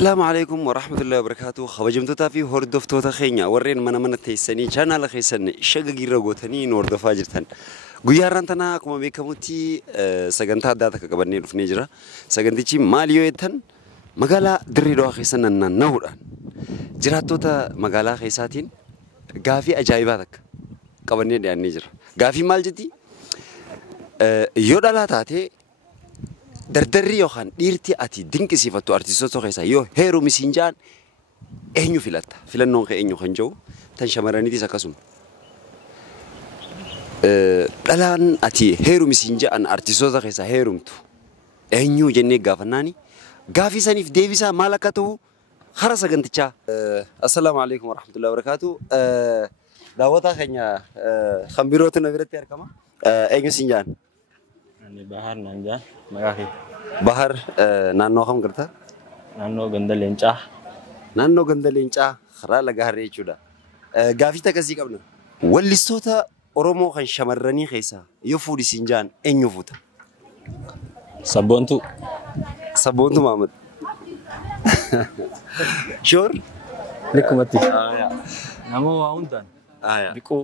السلام عليكم ورحمة الله وبركاته. خبجمتوتا في هردفتوتا خينيا ورين من تيسني channel خيسن شقة جيرة قوتني نورد فاجرتن. قيارن تنا كم بيكموتي سجنتا داتا كبرني رفنيجرا سجنتي ماليو يتن مقالة دريرو خيسن النوران جراتوتا مقالة خيساتين قافي أجايباتك كبرني ديان نيجرا قافي مالجتي يودالا تاتي دردري يوخان ديرتي أتي دينك سيفتو أرتيسوتو خيسا يو هيرو مسينجان إنيو فيلاتا فيلان نونخ إنيو خنجو تنشمراني دي سكاسوم دلان أتي هيرو مسينجان أرتيسوتو خيسا هيرومتو إنيو جنة غافناني غافي سانيف ديفيسا مالكاتو خرسا غنتشا السلام عليكم ورحمة الله وبركاته دعوتا خنيا خمبيروتو نبيرتي أركما إنيو سينجان Bahar Nanja, Magahi. Bahar naannoo kam garta? Naannoo ganda leencaa. Naannoo ganda leencaa karaa laga harree jechuudha. Gaafii akkasii qabna. Wallistoota Oromoo kan shamarranii keessaa yoo fuudhi siin jaan eenyu fuuta? Sabboontu. Sabboontu Maamad. Sure? Likkumatti. Nama waa hundaan. Biquu.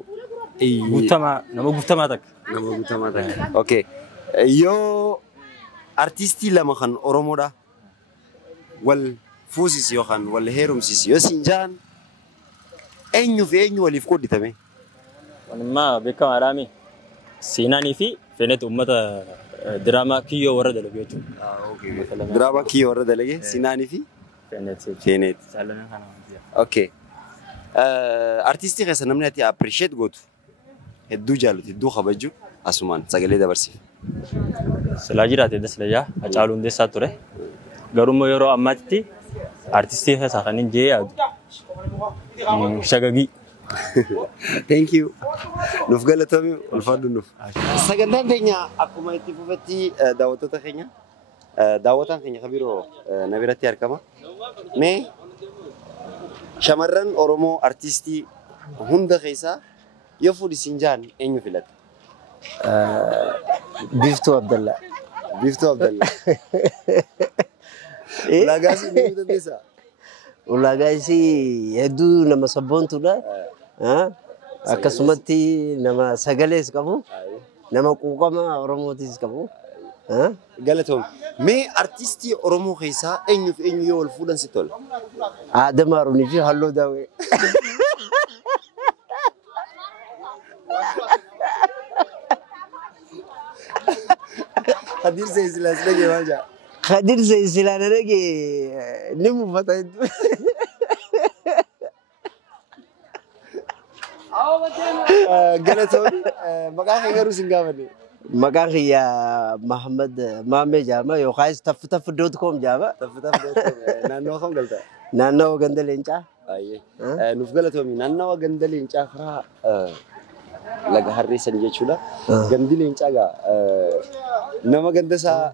Guutamaa nama guutamaa takka. Nama guutamaa takka. Okay. Yoo artistii lama kan Oromoodha wal fuusis yookaan wal heerumsis yoo siin jaan eenyu fi eenyu waliif qooditame? Wanummaa beekamaadhaami. Seenaanii fi feenet uummata diraamaa kiyyoo warra dalagu jechuudha. Diraamaa kiyyoo warra dalage seenaanii fi feenet. Okay. Artistii keessa namni ati appreciate gootu hedduu jaalatu hedduu kabaju asumaan sagalee dabarsiif. Silaa jiraate daslayyaa Hacaaluu Hundeessaa ture. Garuu yeroo ammaatti artistii keessaa kan hin jee yaadu. Shagagii. Thank you. Nuuf galatoomii ulfaadhu nuuf. Sagantaan keenya akkuma itti fufetti daawwattoota keenya daawwataan keenya kan biroo na biratti argama. Mee shamarran Oromoo artistii hunda keessaa yoo fuudhi siin jaan eenyu filata? Biftuu Abdallah. Biftuu Abdallah. Ulagaasi ni dandeessaa? Ulagaasi hedduu nama sabboontuudha. Akkasumatti nama sagalees qabu. Nama quuqama Oromootis qabu. Galatoom. Mee artistii Oromoo keessaa eenyu fi eenyu yoo wal fuudhan si tola? Adam Haruunii fi Halloo Daawwee. Khadir Seysilaan lagi maal jaa? Khadir Seysilaan lagi ni mufata. Galatoon maqaan kee garuu sin gaafanne. Maqaan kiyya Muhammad Maamee Jaama yookaan taffitaff.com Jaama. Taffitaff.com naannoo kam galta? Naannoo ganda leencaa. Nuuf galatoomi naannoo ganda leencaa karaa laga harree san jechuudha. Gandi leencaa gaa nama ganda isaa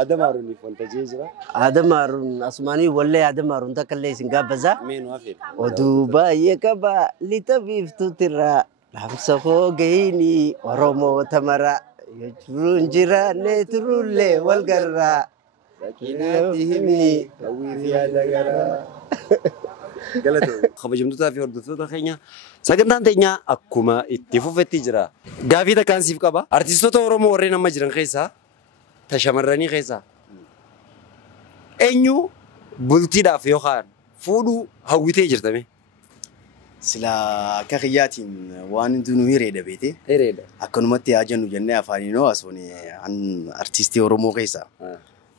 Adam Haruuniif wanta jee jira. Adam Haruun asumaanii wallee Adam Haruun takka illee isin gaabbasaa. Meenuu hafee. Oduu baay'ee qaba lixa biiftuutirraa dhaamsa koo gahini Oromoo tamaraa jechuun jiraannee turullee wal garraa. Dhaqinaatti himni hawwii fi yaada garaa. Galatoon kabajamtootaa fi hordoftoota keenya sagantaan teenya akkuma itti fufetti jira. Gaafii takkaan siif qaba. Artistoota Oromoo warreen amma jiran keessaa shamarranii keessaa eenyu bultiidhaaf yookaan fuudhuu hawwitee jirtame? Sila akka kiyyaatiin waan hundinuu hireedha beete. Hireedha. Akkanumatti haa jennu jennee afaaniinoo asuun artistii Oromoo keessaa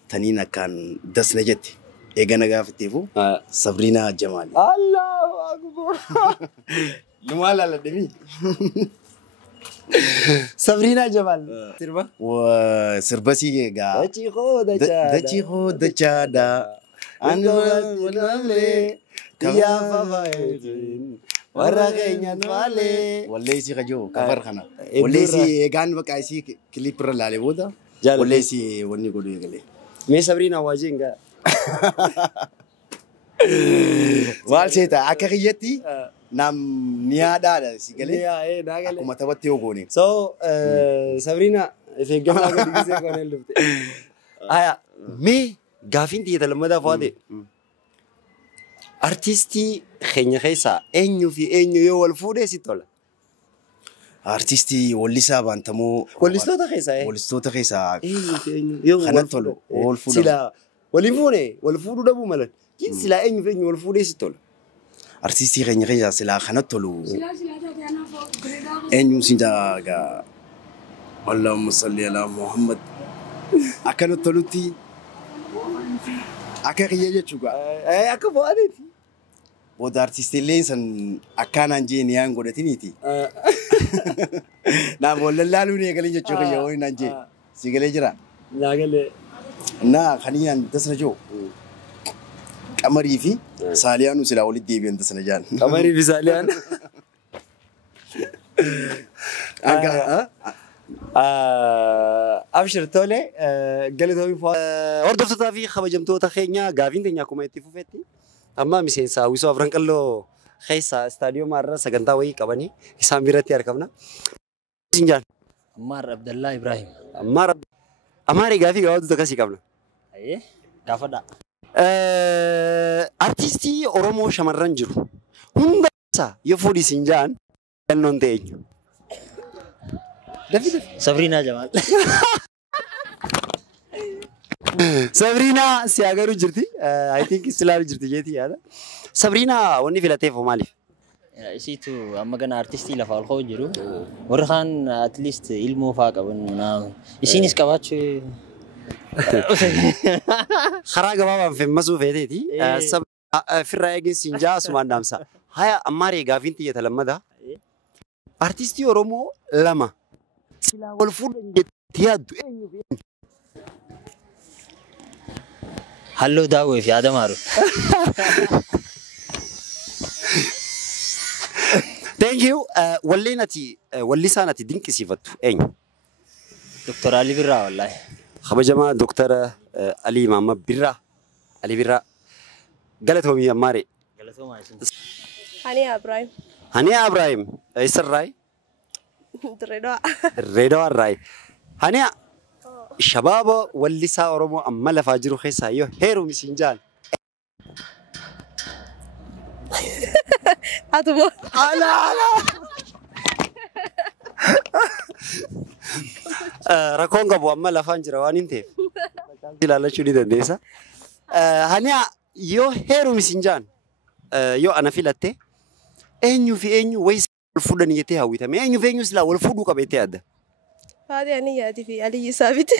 taniin akkaan dasna jette. Eegana gaafatteefu Sabriinaa Jamaali. Allahu Akbar. Lumaal aladhemi. Sabriinaa Jamaal. Sirba? Sirba sii egaa. Dachiikoo dachaadha. Anduulee kiyaafa baay'eetiin warra keenyaan maalee. Wallee isii kajoo kafar kana. Wallee isii eegaan bakka isii kilipirra laalee booda. Wallee isii wanni godhu eegalee. Mee Sabriinaa waajeen gaa? Maal seeta akka kiyyatti nam niyaadhaadha si galee akkuma taphatti yoo goone. So Sabriinaa if eeggamaa gadi gisee kooneen dhufte. Aya mee gaafiin xiyyeeta lammataa fuudhee artistii keenya keessaa eenyu fi eenyu yoo wal fuudhee si tola? Artistii Wallisaa Baantamoo. Wallistoota keessaa Wallistoota keessaa eenyu fi eenyu yoo kanatti tolu wal fuudhamu. Silaa waliin fuune wal fuudhuu dhabuu malan. Silaa eenyu fi eenyu wal fuudhee si tola? Artistii keenya keessaa silaa kanatti tolu. Eenyu sinjaa Allahumma salli ala Muhammad. Akkanatti tolutti akka kiyya jechuudha. Akka bo'aaniiti. Booda artistiileen san akkanaan jee niyaan godhatiniiti. Naaf wallallaaluu ni eegalee jechuu kiyya waliin naan jee. Si galee jira? Naa galee. Naa kaniyaan tasna joo. Qamarii fi Saaliyaanuu silaa walitti deebi'an tasna jaan. Qamarii fi Saaliyaan. Abshir tole galatoomii hordoftoota fi kabajamtoota keenya gaafiin teenya akkuma itti fufetti amma miseensa hawwisoo afran qalloo keessa istaadiyooma irra sagantaa wayii qabanii isaan biratti argamna. Sinjaan. Ammar Abdallah Ibrahim. Ammaari gaafii gabaabduu akkasii qabna. Gaafadha. Artistii Oromoo shamarran jiru hunda isaa yoo fuudhi Sinjaan kennoon ta'eenyu. Sabrina Jamal. Sabrina si agaru jirti. I think istilaal jirti jeeti yaada. Sabrina wanni filateef maaliif? Isiitu amma gana artistii lafa ol ka'u jiru. Warri kaan at least ilmoo fa'aa qaban naa. Isiinis qabaachuu. Karaa gabaabaan femmasuu feeteeti. Firraa eegin Sinjaa asumaan daamsa. Haya ammaaree gaafiin xiyyata lammada. Artistii Oromoo lama. Silaa wal fuudhan jettee yaaddu eenyu fi eenyu? Halloo daawwee fi Adamaaru. Thank you. Wallisaan ati dinqisiifattu eenyu? Dr. Ali Birraa wallahi. Kabajamaa Dr. Ali Maamma Birraa. Ali Birraa. Galatoomii ammaare. Galatoomaa isin. Haniyaa Ibrahim. Haniyaa Ibrahim. Eessarraayi? Reedoo arraayi. Haniyaa. Shabaaba wallisaa Oromoo amma lafaa jiru keessaa yoo heerumi Sinjaan. Atumo. Ala. Rakkoon qabu amma lafaan jira waan hin ta'eef. Ilaalachuu ni dandeessa. Haniyaa yoo heerumi Sinjaan yoo ana filatte eenyu fi eenyu wayisa wal fuudhanii jettee hawwitame eenyu fi eenyu silaa wal fuudhuu qabeettee adda. Faatee Aniyyaati fi Aliyyi Saabit.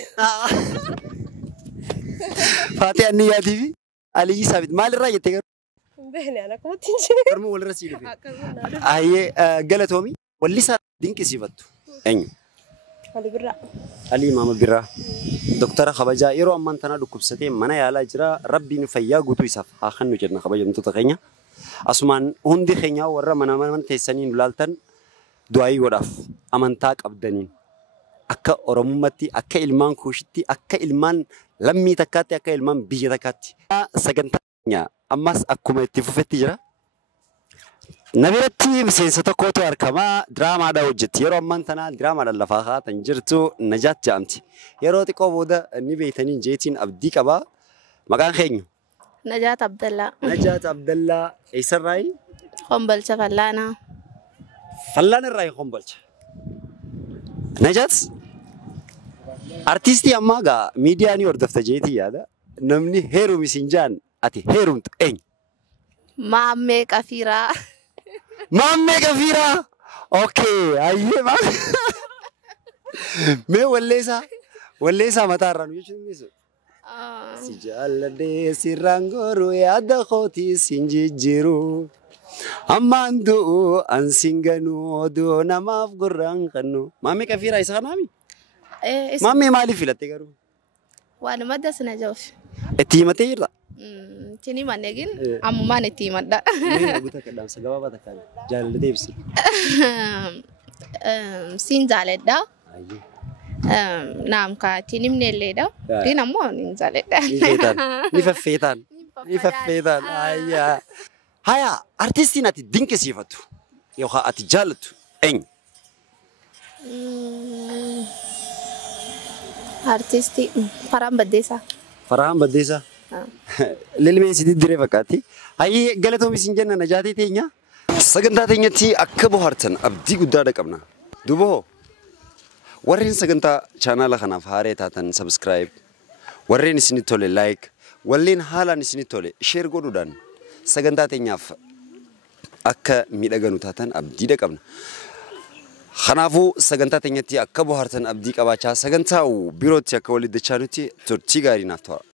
Faatee Aniyyaati fi Aliyyi Saabit maalirraa jettee garuu? Beekne ana kumatti hin jiru. Garuu walirra sii dhufe. Ayyee galatoomi wallisaa dinqisiifattu eenyu? Ali Birraa. Ali Maama Birraa. Doktara kabajaa yeroo ammaan tana dhukkubsatee mana yaalaa jira rabbiin fayyaa guutuu isaaf haa kennu jenna kabajamtoota keenya. Asumaan hundi keenya warra mana teessanii nu laaltan du'aayii godhaaf amantaa qabdaniin. Akka Oromummaatti, akka ilmaan kuushitti, akka ilmaan lammii takkaatti, akka ilmaan biyya takkaatti. Sagantaa keenya ammas akkuma itti fufetti jira. Nabiratti miseensa tokkotu argamaa diraamaadhaa hojjetti. Yeroo ammaan tana diraamaadhaan lafaa kaa'atan jirtu Najaat jedhamti. Yeroo xiqqoo booda ni beektanii jeetiin abdii qabaa. Maqaan keenyu? Najaat Abdallaa. Najaat Abdallaa eessarraayi? Hombolcha Fallaanaa. Fallaan irraayi Hombolcha. Najaat artistii ammaa gaa miidiyaa ni hordofta jeetii yaada. Namni heerumi Sinjaan ati heerumtu eenyu? Maammee Qafiiraa. Maammee Qafiiraa. Okay, ayyee maal? Mee walleessaa mataarraa nu jechuun si jaalladhee sirraan goruu yaada kootii siin jijjiiru. Ammaan du'u an siin ganuu oduu namaaf gurraan kannu. Maammee Qafiiraa isa kanaami? Maammee maaliif filatte garuu? Waanuma dasna jawf. Itti himatee jirra? Tini manegin ammumaan itti himadha. Mee guutaa kadhaamsa gabaabaa takkaan jaalallee ibsi. Siin jaaladha. Naam ka tinimne illeedha. Tin ammoo niin jaaladha. Ni faffeetaan. Ayyaa. Haya artistiin ati dinqisiifattu yookaan ati jaalattu eenyu? Artistii Farhaan Baddeessaa. Farhaan Baddeessaa. Lilmee si diddire fakkaatti. Hayyee galatoomi siin jenna najaatii teenya. Sagantaa teenyatti akka bohaartan abdii guddaadha qabna. Duboo warreen sagantaa chaanaala kanaaf haaree taatan subscribe, warreen isinitti tole like, warreen haalaan isinitti tole share godhuudhaan sagantaa teenyaaf akka miidhaganu taatan abdiidha qabna. Kanaafuu sagantaa teenyatti akka bohaartan abdii qabaachaa sagantaa birootti akka walitti dachaanutti turtii gaarii naaf ta'a.